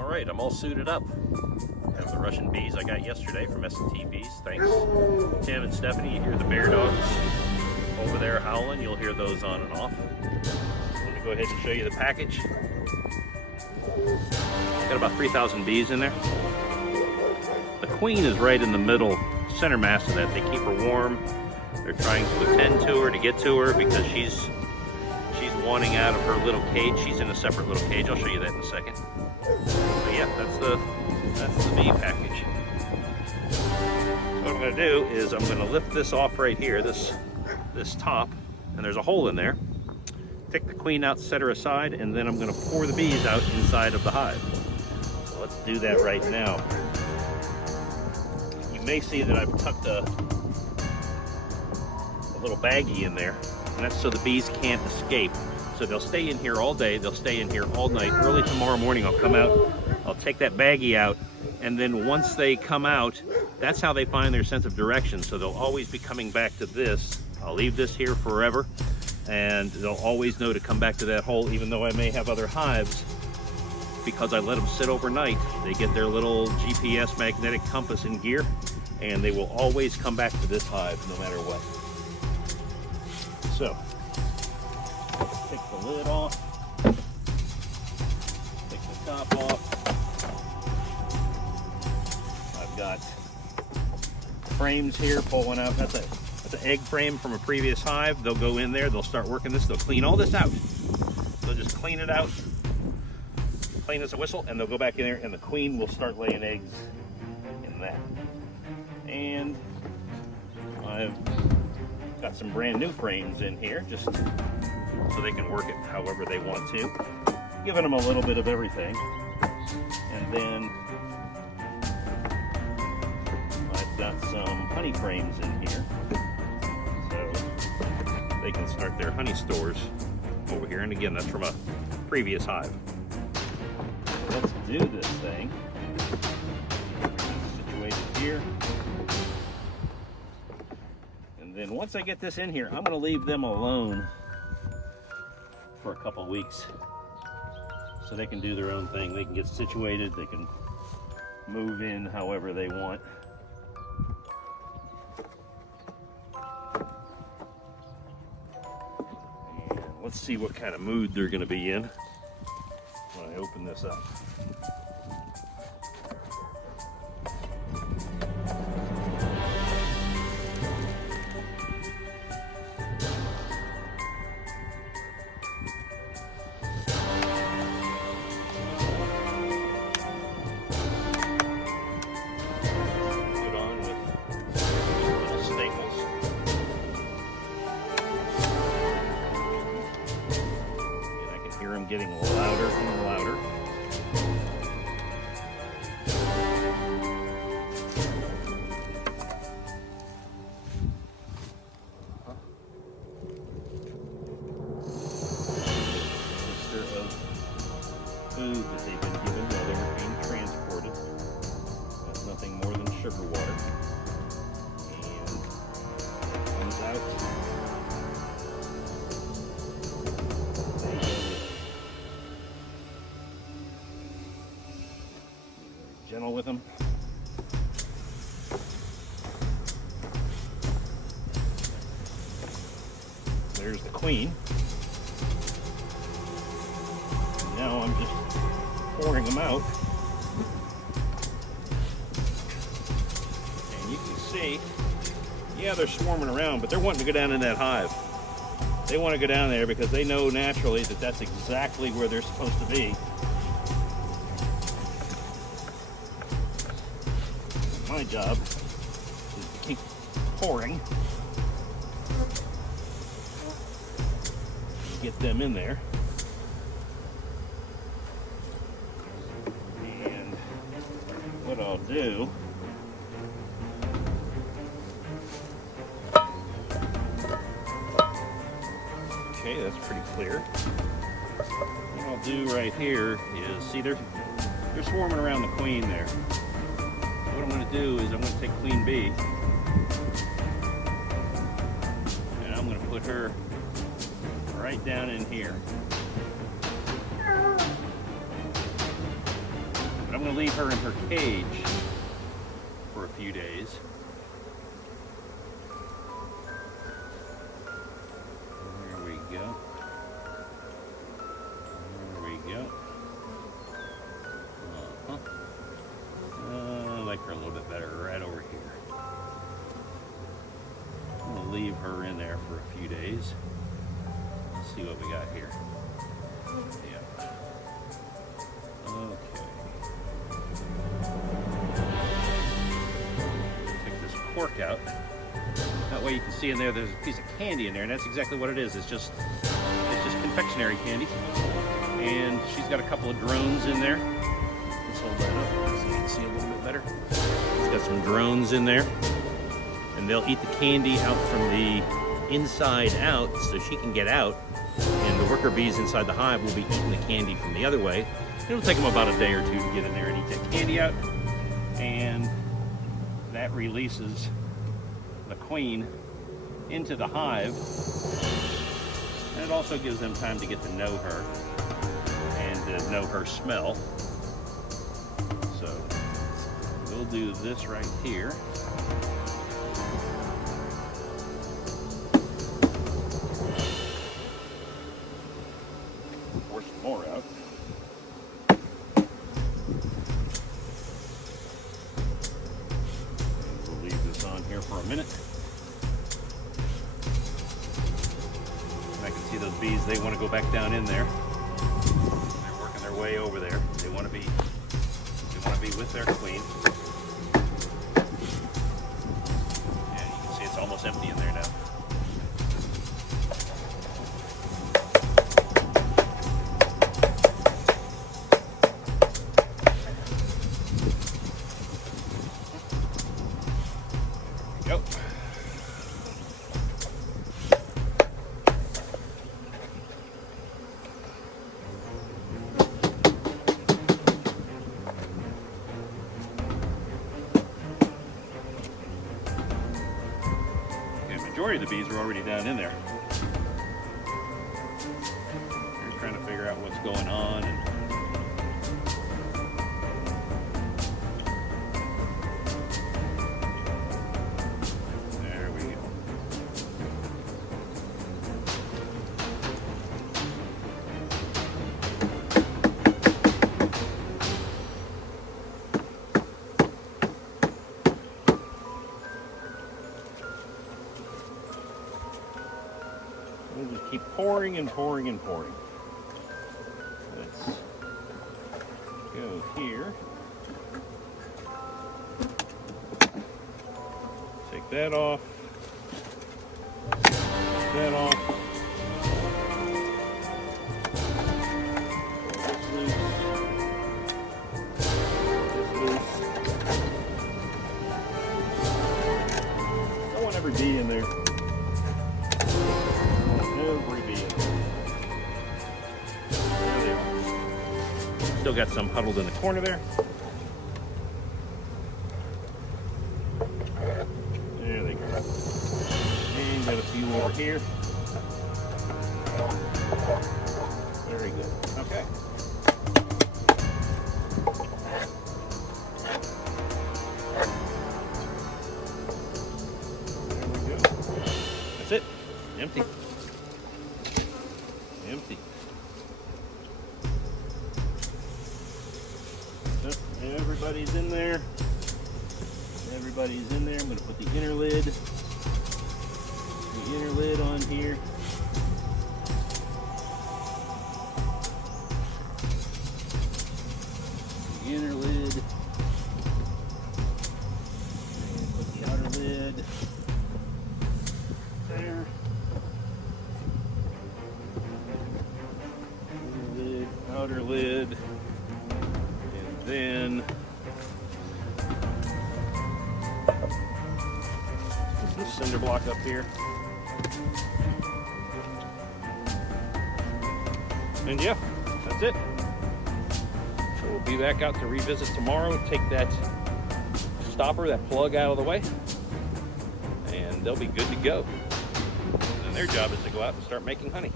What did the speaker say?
Alright, I'm all suited up. I have the Russian bees I got yesterday from S&T Bees. Thanks, Tim and Stephanie. You hear the bear dogs over there howling. You'll hear those on and off. Let me go ahead and show you the package. Got about 3,000 bees in there. The queen is right in the middle, center mass of that. They keep her warm. They're trying to attend to her, to get to her, because she's wanting out of her little cage. She's in a separate little cage. I'll show you that in a second. But yeah, that's the bee package. What I'm going to do is I'm going to lift this off right here, this top, and there's a hole in there. Take the queen out, set her aside, and then I'm going to pour the bees out inside of the hive. So let's do that right now. You may see that I've tucked a little baggie in there, and that's so the bees can't escape. So they'll stay in here all day, they'll stay in here all night. Early tomorrow morning I'll come out, I'll take that baggie out, and then once they come out, that's how they find their sense of direction. So they'll always be coming back to this. I'll leave this here forever, and they'll always know to come back to that hole, even though I may have other hives. Because I let them sit overnight, they get their little GPS magnetic compass in gear, and they will always come back to this hive no matter what. So, take the lid off, take the top off. I've got frames here pulling out. That's an egg frame from a previous hive. They'll go in there, they'll start working this, they'll clean all this out. They'll just clean it out, plain as a whistle, and they'll go back in there, and the queen will start laying eggs in that. And I've got some brand new frames in here, just so they can work it however they want to. Giving them a little bit of everything. And then I've got some honey frames in here, so they can start their honey stores over here. And again, that's from a previous hive. So let's do this thing. Situated here. And then once I get this in here, I'm going to leave them alone for a couple weeks so they can do their own thing. They can get situated, they can move in however they want. And let's see what kind of mood they're going to be in when I open this up. Getting louder and louder. Mixture of food that they've been given while they were being transported. That's nothing more than sugar water. And it comes out. Gentle with them. There's the queen. Now I'm just pouring them out. And you can see, yeah, they're swarming around, but they're wanting to go down in that hive. They want to go down there because they know naturally that that's exactly where they're supposed to be. My job is to keep pouring, get them in there, and what I'll do okay, that's pretty clear. What I'll do right here is, see, they're swarming around the queen there. What I'm going to do is I'm going to take Queen Bee and I'm going to put her right down in here. I'm going to leave her in her cage for a few days. There we go. There we go. I like her a little bit better right over here. I'm going to leave her in there for a few days. Let's see what we got here. Yeah. Okay. Take this cork out. That way you can see in there there's a piece of candy in there, and that's exactly what it is. It's just confectionery candy. And she's got a couple of drones in there. Let's hold that up so you can see a little bit better. She's got some drones in there. And they'll eat the candy out from the inside out so she can get out. And the worker bees inside the hive will be eating the candy from the other way. It'll take them about a day or two to get in there and eat that candy out. And that releases the queen into the hive. And it also gives them time to get to know her and to know her smell. So we'll do this right here. Pour some more out. We'll leave this on here for a minute. And I can see those bees, they want to go back down in there. They're working their way over there. They want to be with their queen. And you can see it's almost empty in there now. Go. Okay, majority of the bees are already down in there. They're trying to figure out what's going on. And there we go. We'll just keep pouring and pouring and pouring. Let's go here. Take that off. Take that off. Pull this loose. This loose. Don't want every bee in there. Every bee in there. There they are. Still got some huddled in the corner there. There they go. And got a few over here. Very good. Okay. There we go. That's it. Empty. Empty. So everybody's in there. Everybody's in there. I'm going to put the inner lid on here. The inner lid. And put the outer lid there. Inner lid, outer lid, and then this cinder block up here. And yeah, that's it. So we'll be back out to revisit tomorrow, take that stopper, that plug out of the way, and they'll be good to go. And then their job is to go out and start making honey.